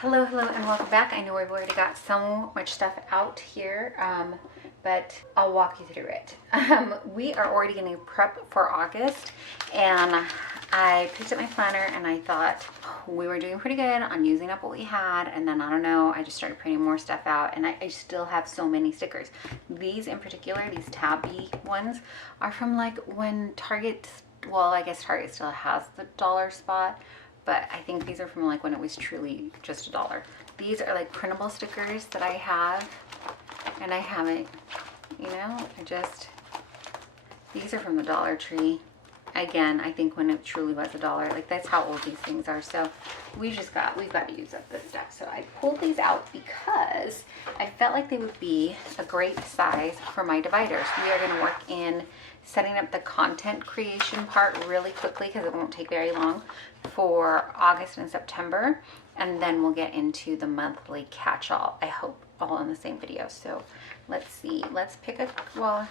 Hello, and welcome back. I know we've already got so much stuff out here, but I'll walk you through it. We are already going to prep for August, and I picked up my planner and I thought we were doing pretty good on using up what we had, and then I don't know, I just started printing more stuff out, and I still have so many stickers. These in particular, these tabby ones, are from like when Target, well, I guess Target still has the dollar spot, but I think these are from like when it was truly just $1. These are like printable stickers that I have, and I haven't, you know, these are from the Dollar Tree. Again, I think when it truly was $1, like that's how old these things are. So we've got to use up this stuff. So I pulled these out because I felt like they would be a great size for my dividers. We are gonna work in setting up the content creation part really quickly because it won't take very long for August and September, and then we'll get into the monthly catch-all, I hope all in the same video. So let's see, let's pick a, well,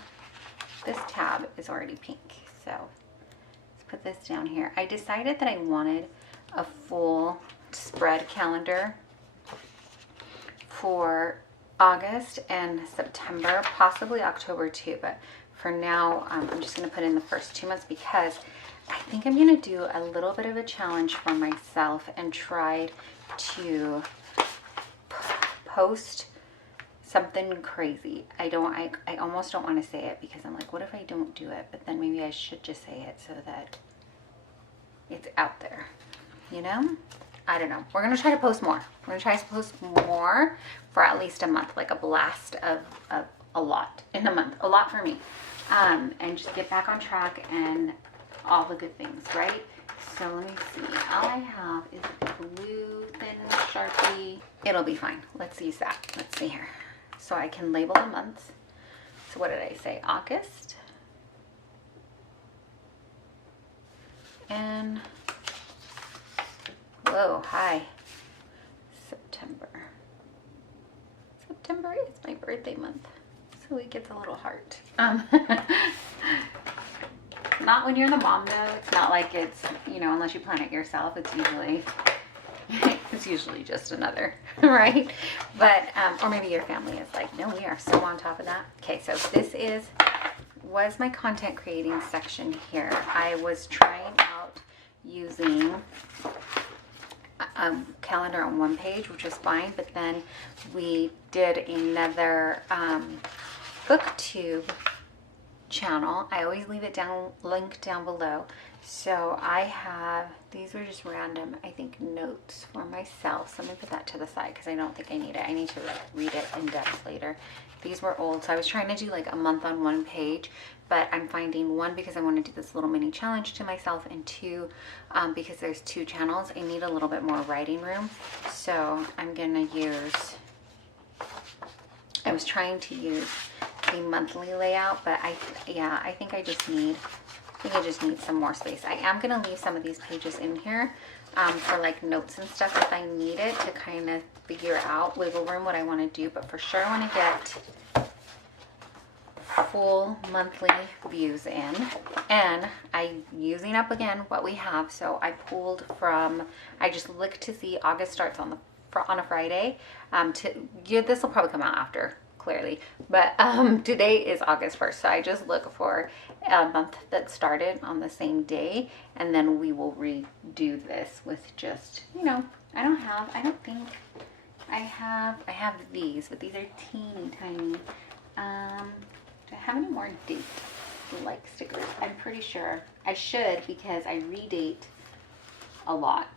this tab is already pink, so let's put this down here. I decided that I wanted a full spread calendar for August and September, possibly October too, but for now, I'm just going to put in the first 2 months because I think I'm going to do a little bit of a challenge for myself and try to post something crazy. I almost don't want to say it because I'm like, what if I don't do it? But then maybe I should just say it so that it's out there, you know? I don't know. We're going to try to post more. We're going to try to post more for at least a month, like a blast of a lot in a month, a lot for me, and just get back on track and all the good things, right? So let me see. All I have is blue thin Sharpie. It'll be fine. Let's use that. Let's see here. So I can label the months. So what did I say? August. And, whoa, hi. September. September is my birthday month, so it gets a little heart. Not when you're the mom though. It's not like it's, you know, unless you plan it yourself, it's usually just another, right? But or maybe your family is like, no, we are so on top of that. Okay, so this was my content creating section here. I was trying out using a calendar on one page, which was fine, but then we did another Booktube channel. I always leave it linked down below. So I have, these were just random, I think, notes for myself. So let me put that to the side because I don't think I need it. I need to like read it in depth later. These were old, so I was trying to do like a month on one page, but I'm finding, one, because I want to do this little mini challenge to myself, and two, because there's 2 channels, I need a little bit more writing room. So I'm gonna use, I was trying to use a monthly layout, but I think I just need some more space. I am gonna leave some of these pages in here for like notes and stuff if I need it to kind of figure out wiggle room what I want to do, but for sure I want to get full monthly views in, and I'm using up again what we have. So I pulled from, I just looked to see August starts on a Friday. This will probably come out after, clearly, but today is August 1st, so I just look for a month that started on the same day, and then we will redo this with just, you know, I have these, but these are teeny tiny. Do I have any more date like stickers? I'm pretty sure I should, because I redate a lot.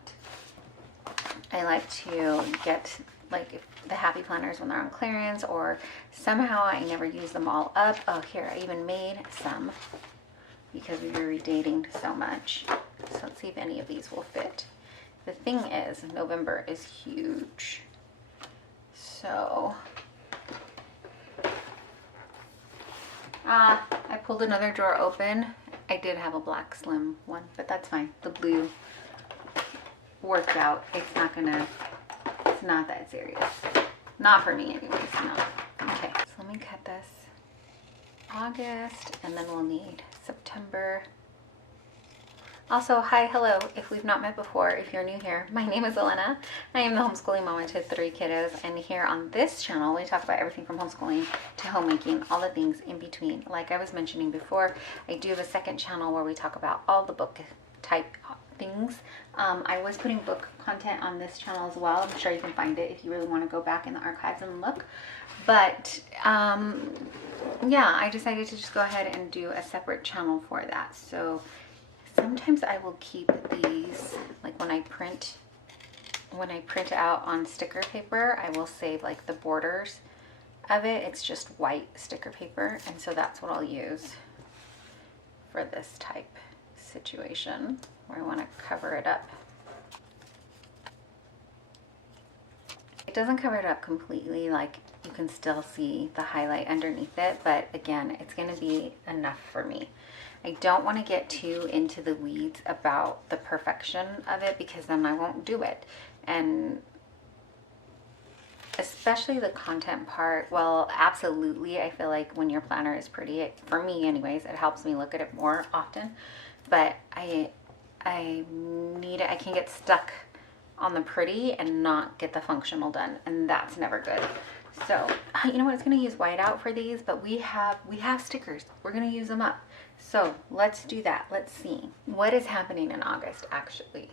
I like to get like the happy planners when they're on clearance, or somehow I never use them all up. Oh, here, I even made some because we were redating so much. So let's see if any of these will fit. The thing is, November is huge. So, I pulled another drawer open. I did have a black slim one, but that's fine. The blue worked out. It's not that serious. Not for me anyways, no. Okay, so let me cut this. August, and then we'll need September. Also, hi, hello, if we've not met before, if you're new here, my name is Elena. I am the homeschooling mama to 3 kiddos, and here on this channel, we talk about everything from homeschooling to homemaking, all the things in between. Like I was mentioning before, I do have a second channel where we talk about all the book type things. I was putting book content on this channel as well. I'm sure you can find it if you really want to go back in the archives and look. But yeah, I decided to just go ahead and do a separate channel for that. So sometimes I will keep these, like when I print out on sticker paper, I will save like the borders of it. It's just white sticker paper, and so that's what I'll use for this type situation where I want to cover it up. It doesn't cover it up completely, like you can still see the highlight underneath it, but again, it's going to be enough for me. I don't want to get too into the weeds about the perfection of it, because then I won't do it. And especially the content part, well, absolutely, I feel like when your planner is pretty, for me anyways, it helps me look at it more often. But I need it, I can get stuck on the pretty and not get the functional done, and that's never good. So you know what, it's going to use whiteout for these, but we have stickers, we're going to use them up. So let's do that. Let's see what is happening in August. Actually,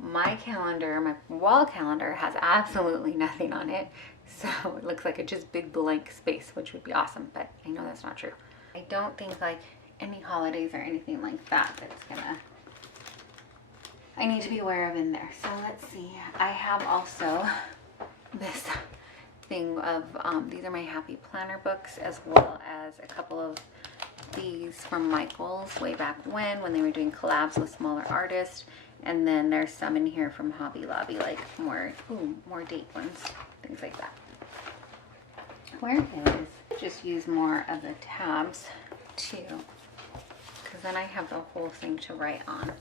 my calendar, my wall calendar, has absolutely nothing on it, so it looks like a just big blank space, which would be awesome, but I know that's not true. I don't think like any holidays or anything like that I need to be aware of in there. So let's see. I have also this thing of these are my happy planner books, as well as a couple of these from Michael's way back when they were doing collabs with smaller artists. And then there's some in here from Hobby Lobby, like more date ones, things like that. Where is, just use more of the tabs too, because then I have the whole thing to write on.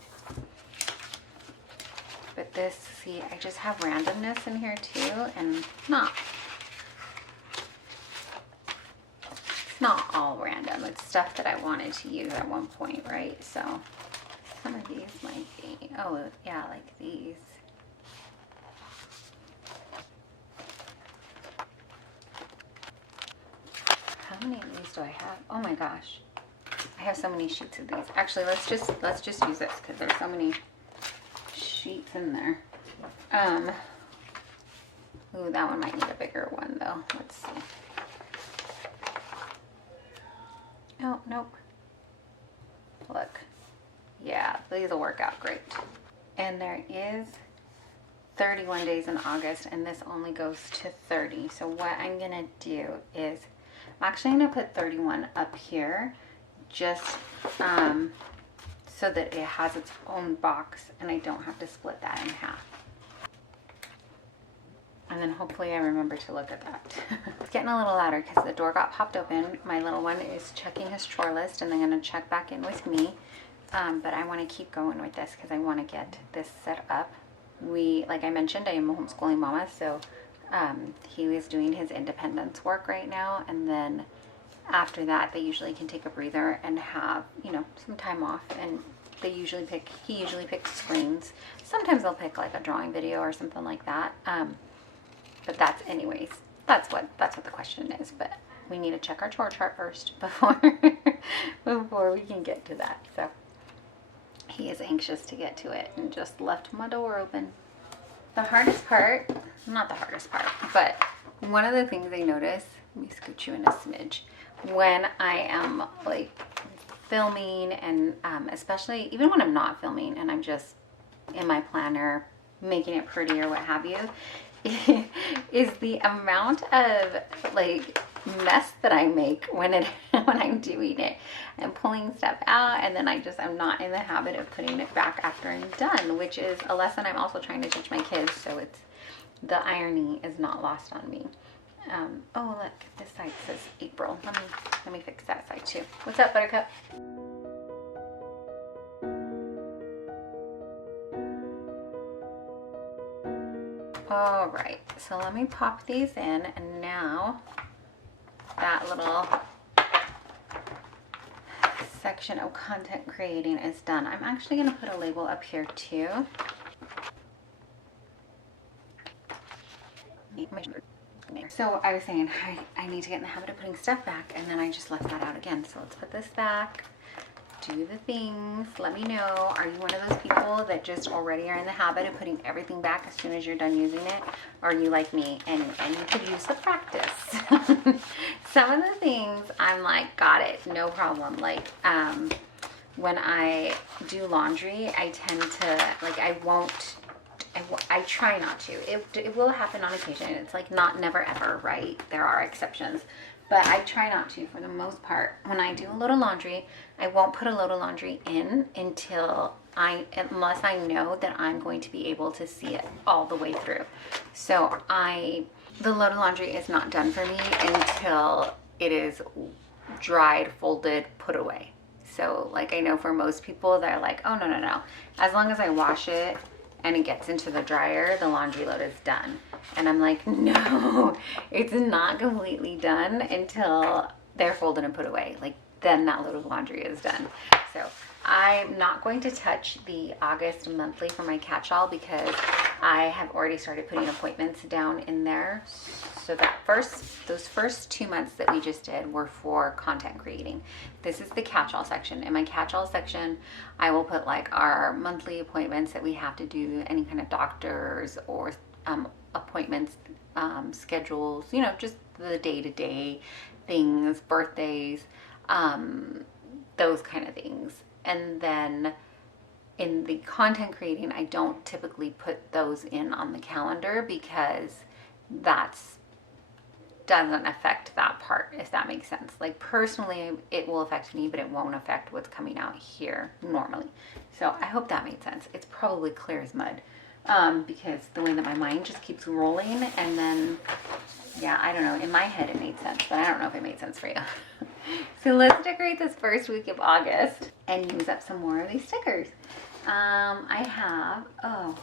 But this, see, I just have randomness in here too, and it's not all random. It's stuff that I wanted to use at one point, right? So some of these might be, oh yeah, like these. How many of these do I have? Oh my gosh, I have so many sheets of these. Actually, let's just use this, because there's so many sheets in there. Ooh, that one might need a bigger one though. Let's see. Oh, nope. Look. Yeah, these will work out great. And there is 31 days in August, and this only goes to 30. So what I'm gonna do is, I'm actually gonna put 31 up here, just so that it has its own box and I don't have to split that in half. And then hopefully I remember to look at that. It's getting a little louder because the door got popped open. My little one is checking his chore list, and then going to check back in with me. But I want to keep going with this because I want to get this set up. Like I mentioned, I am a homeschooling mama, so he is doing his independence work right now, and then after that they usually can take a breather and have, you know, some time off. And he usually picks screens. Sometimes they'll pick like a drawing video or something like that. But that's what the question is. But we need to check our chore chart first before we can get to that. So he is anxious to get to it and just left my door open. The hardest part, not the hardest part, but one of the things I notice, let me scoot you in a smidge, when I am like filming, and especially even when I'm not filming and I'm just in my planner making it pretty or what have you, is the amount of like mess that I make when I'm doing it and pulling stuff out, and then I'm not in the habit of putting it back after I'm done, which is a lesson I'm also trying to teach my kids, so it's, the irony is not lost on me. Oh look, this side says April. Let me fix that side too. What's up, Buttercup? All right, so let me pop these in, and now that little section of content creating is done. I'm actually going to put a label up here too. So I was saying I need to get in the habit of putting stuff back, and then I just left that out again. So let's put this back, do the things. Let me know, are you one of those people that just already are in the habit of putting everything back as soon as you're done using it? Or are you like me and you could use the practice? Some of the things I'm like, got it, no problem. Like when I do laundry, I tend to, like, I try not to. It will happen on occasion. It's like not never ever, right? There are exceptions. But I try not to for the most part. When I do a load of laundry, I won't put a load of laundry in unless I know that I'm going to be able to see it all the way through. So the load of laundry is not done for me until it is dried, folded, put away. So like I know for most people, they're like, oh no. As long as I wash it and it gets into the dryer, the laundry load is done. And I'm like, no, it's not completely done until they're folded and put away. Like then that load of laundry is done. So I'm not going to touch the August monthly for my catch-all because I have already started putting appointments down in there. So those first 2 months that we just did were for content creating. This is the catch-all section. In my catch-all section, I will put like our monthly appointments that we have to do, any kind of doctors or appointments, schedules, you know, just the day-to-day things, birthdays, those kind of things. And then in the content creating, I don't typically put those in on the calendar because that's doesn't affect that part, if that makes sense. Like personally, it will affect me, but it won't affect what's coming out here normally. So I hope that made sense. It's probably clear as mud because the way that my mind just keeps rolling, and then, yeah, I don't know. In my head, it made sense, but I don't know if it made sense for you. So let's decorate this first week of August and use up some more of these stickers. I have, oh,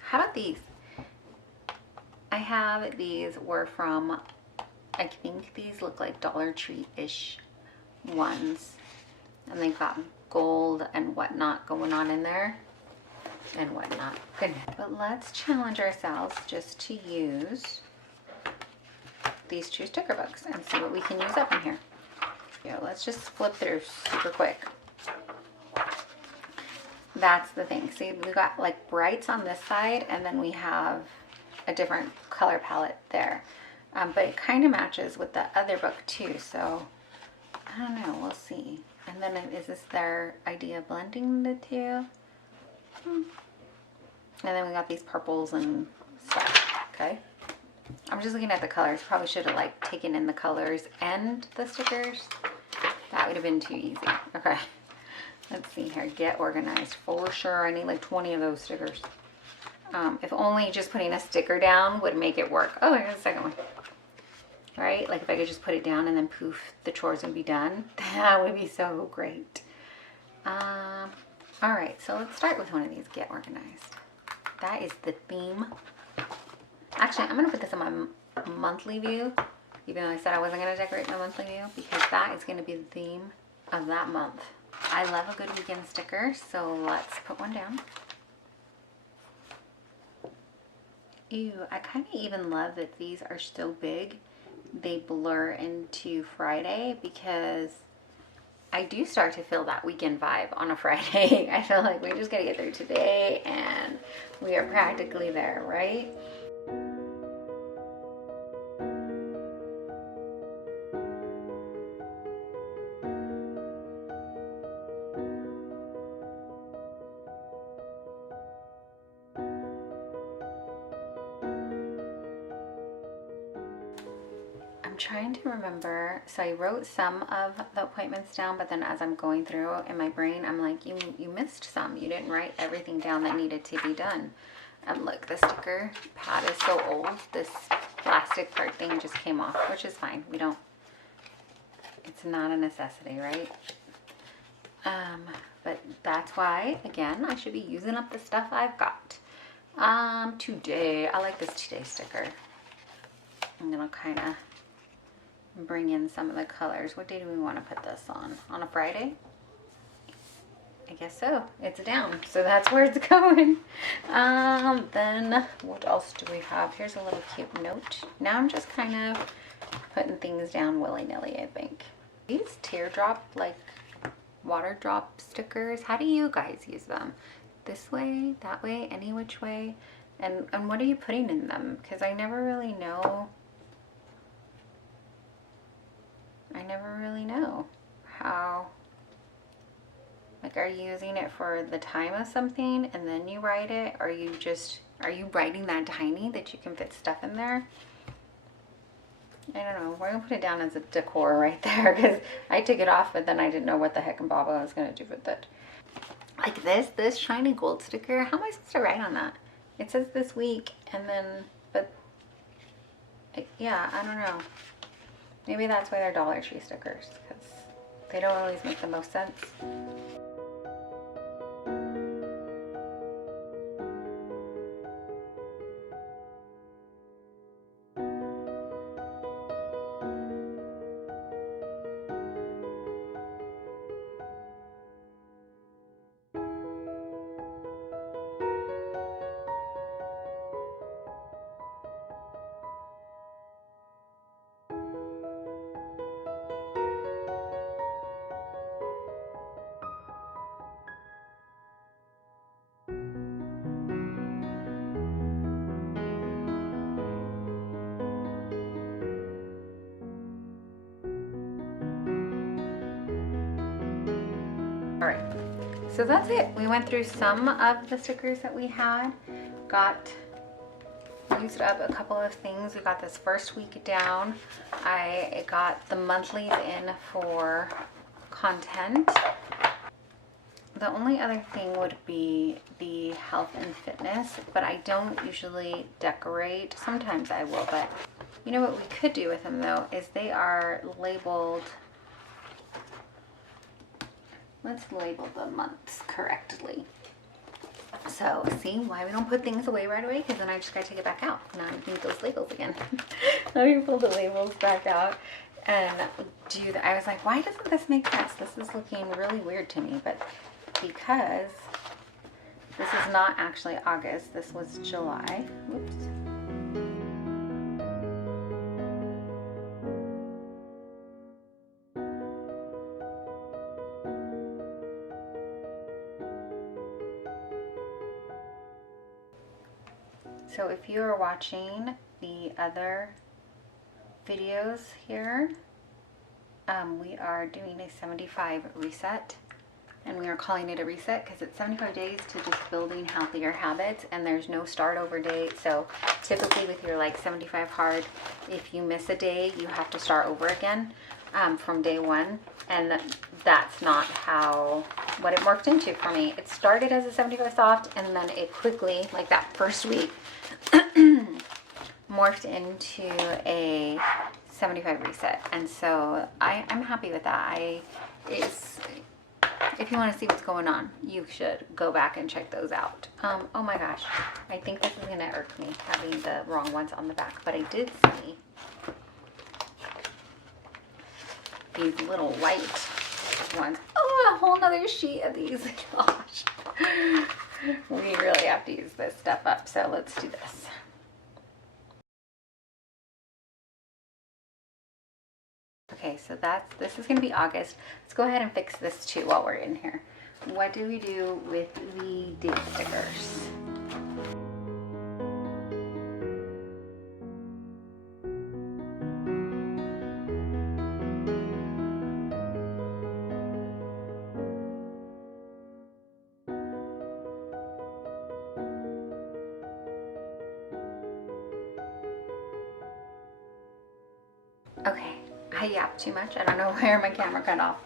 how about these? I have these were from, I think these look like Dollar Tree-ish ones. And they've got gold and whatnot going on in there. And whatnot. Goodness. But let's challenge ourselves just to use these 2 sticker books and see what we can use up in here. Yeah, let's just flip through super quick. That's the thing. See, we've got like brights on this side, and then we have a different color palette there. But it kind of matches with the other book too, so I don't know, we'll see. And then is this their idea of blending the two? And then we got these purples and stuff, okay? I'm just looking at the colors. Probably should have like taken in the colors and the stickers. That would have been too easy. Okay, let's see here, get organized. For sure, I need like 20 of those stickers. If only just putting a sticker down would make it work. Oh, here's the second one. Right? Like if I could just put it down and then poof, the chores would be done. That would be so great. All right, so let's start with one of these, get organized. That is the theme. Actually, I'm gonna put this on my monthly view, even though I said I wasn't gonna decorate my monthly view, because that is gonna be the theme of that month. I love a good weekend sticker, so let's put one down. Ew, I kind of even love that these are so big. They blur into Friday because I do start to feel that weekend vibe on a Friday. I feel like we just gotta get through today and we are practically there, right? I'm trying to remember, so I wrote some of the appointments down, but then as I'm going through in my brain, I'm like, you missed some. You didn't write everything down that needed to be done. And look, the sticker pad is so old. This plastic part thing just came off, which is fine. We don't, it's not a necessity, right? But that's why, again, I should be using up the stuff I've got. Today, I like this today sticker. I'm gonna kind of bring in some of the colors. What day do we want to put this on? On a Friday? I guess so. It's down. So that's where it's going. Then what else do we have? Here's a little cute note. Now I'm just kind of putting things down willy-nilly, I think. These teardrop, like water drop stickers, how do you guys use them? This way, that way, any which way? And what are you putting in them? Because I never really know. How, like, are you using it for the time of something and then you write it? Or are you writing that tiny that you can fit stuff in there? I don't know. We're gonna put it down as a decor right there because I took it off, but then I didn't know what the heck and Baba was gonna do with it. Like this shiny gold sticker. How am I supposed to write on that? It says this week, and then, but yeah, I don't know. Maybe that's why they're Dollar Tree stickers, because they don't always make the most sense. All right, so that's it. We went through some of the stickers that we had, used up a couple of things. We got this first week down. I got the monthlies in for content. The only other thing would be the health and fitness, but I don't usually decorate. Sometimes I will, but you know what we could do with them though is they are labeled. Let's label the months correctly. So see why we don't put things away right away, because then I just gotta take it back out. Now I need those labels again. Let me pull the labels back out and do that. I was like, why doesn't this make sense? This is looking really weird to me, but because this is not actually August, this was July. Whoops. So if you are watching the other videos here, we are doing a 75 reset, and we are calling it a reset because it's 75 days to just building healthier habits, and there's no start over date. So typically with your like 75 hard, if you miss a day, you have to start over again from day one, and that's not what it worked into for me. It started as a 75 soft, and then it quickly, like that first week, morphed into a 75 reset, and so I'm happy with that. If you want to see what's going on, you should go back and check those out. Oh my gosh, I think this is gonna irk me having the wrong ones on the back, but I did see these little white ones. Oh, a whole nother sheet of these. Gosh, we really have to use this stuff up, so let's do this. Okay, so this is going to be August. Let's go ahead and fix this too while we're in here. What do we do with the date stickers? Okay, I yapped too much. I don't know where my camera cut off.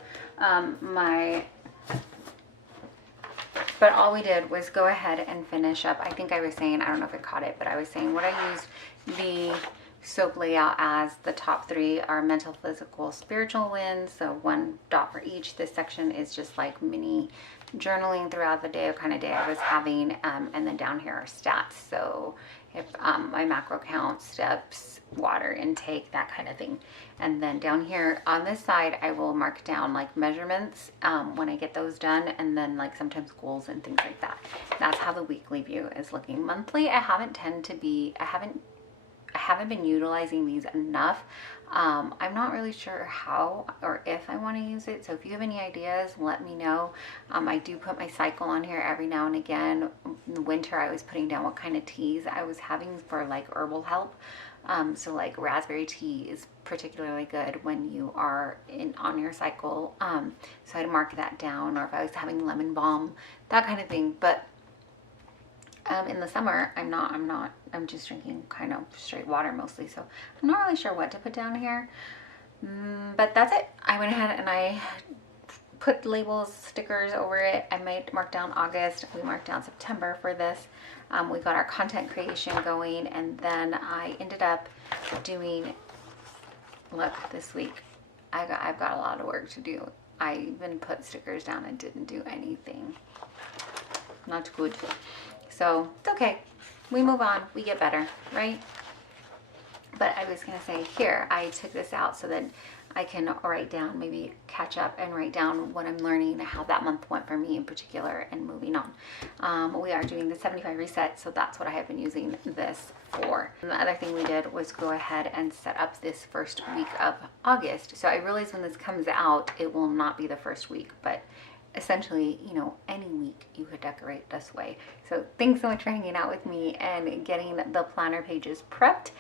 But all we did was go ahead and finish up. I think I was saying, I don't know if it caught it, but I was saying what I used the soap layout as the top 3 are mental, physical, spiritual wins. So 1 dot for each. This section is just like mini journaling throughout the day, what kind of day I was having, and then down here are stats. So if my macro count, steps, water intake, that kind of thing. And then down here on this side, I will mark down like measurements when I get those done, and then like sometimes goals and things like that. That's how the weekly view is looking. Monthly, I haven't been utilizing these enough. I'm not really sure how or if I want to use it. So if you have any ideas, let me know. I do put my cycle on here every now and again. In the winter, I was putting down what kind of teas I was having for like herbal help. So like raspberry tea is particularly good when you are on your cycle. So I'd mark that down, or if I was having lemon balm, that kind of thing. But in the summer, I'm just drinking kind of straight water mostly, so I'm not really sure what to put down here. But that's it. I went ahead and I put labels, stickers over it. I might mark down August. We marked down September for this. We got our content creation going, and then I ended up doing, look, this week, I've got a lot of work to do. I even put stickers down and didn't do anything. Not good. So it's okay. We move on. We get better, right? But I was going to say here, I took this out so that I can write down, maybe catch up and write down what I'm learning, how that month went for me in particular, and moving on. We are doing the 75 reset, so that's what I have been using this for. And the other thing we did was go ahead and set up this first week of August. So I realize when this comes out, it will not be the first week, but essentially, you know, any week you could decorate this way. So thanks so much for hanging out with me and getting the planner pages prepped.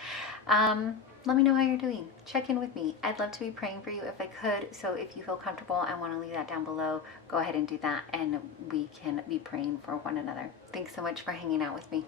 Let me know how you're doing. Check in with me. I'd love to be praying for you if I could. So if you feel comfortable and want to leave that down below, go ahead and do that, and we can be praying for one another. Thanks so much for hanging out with me.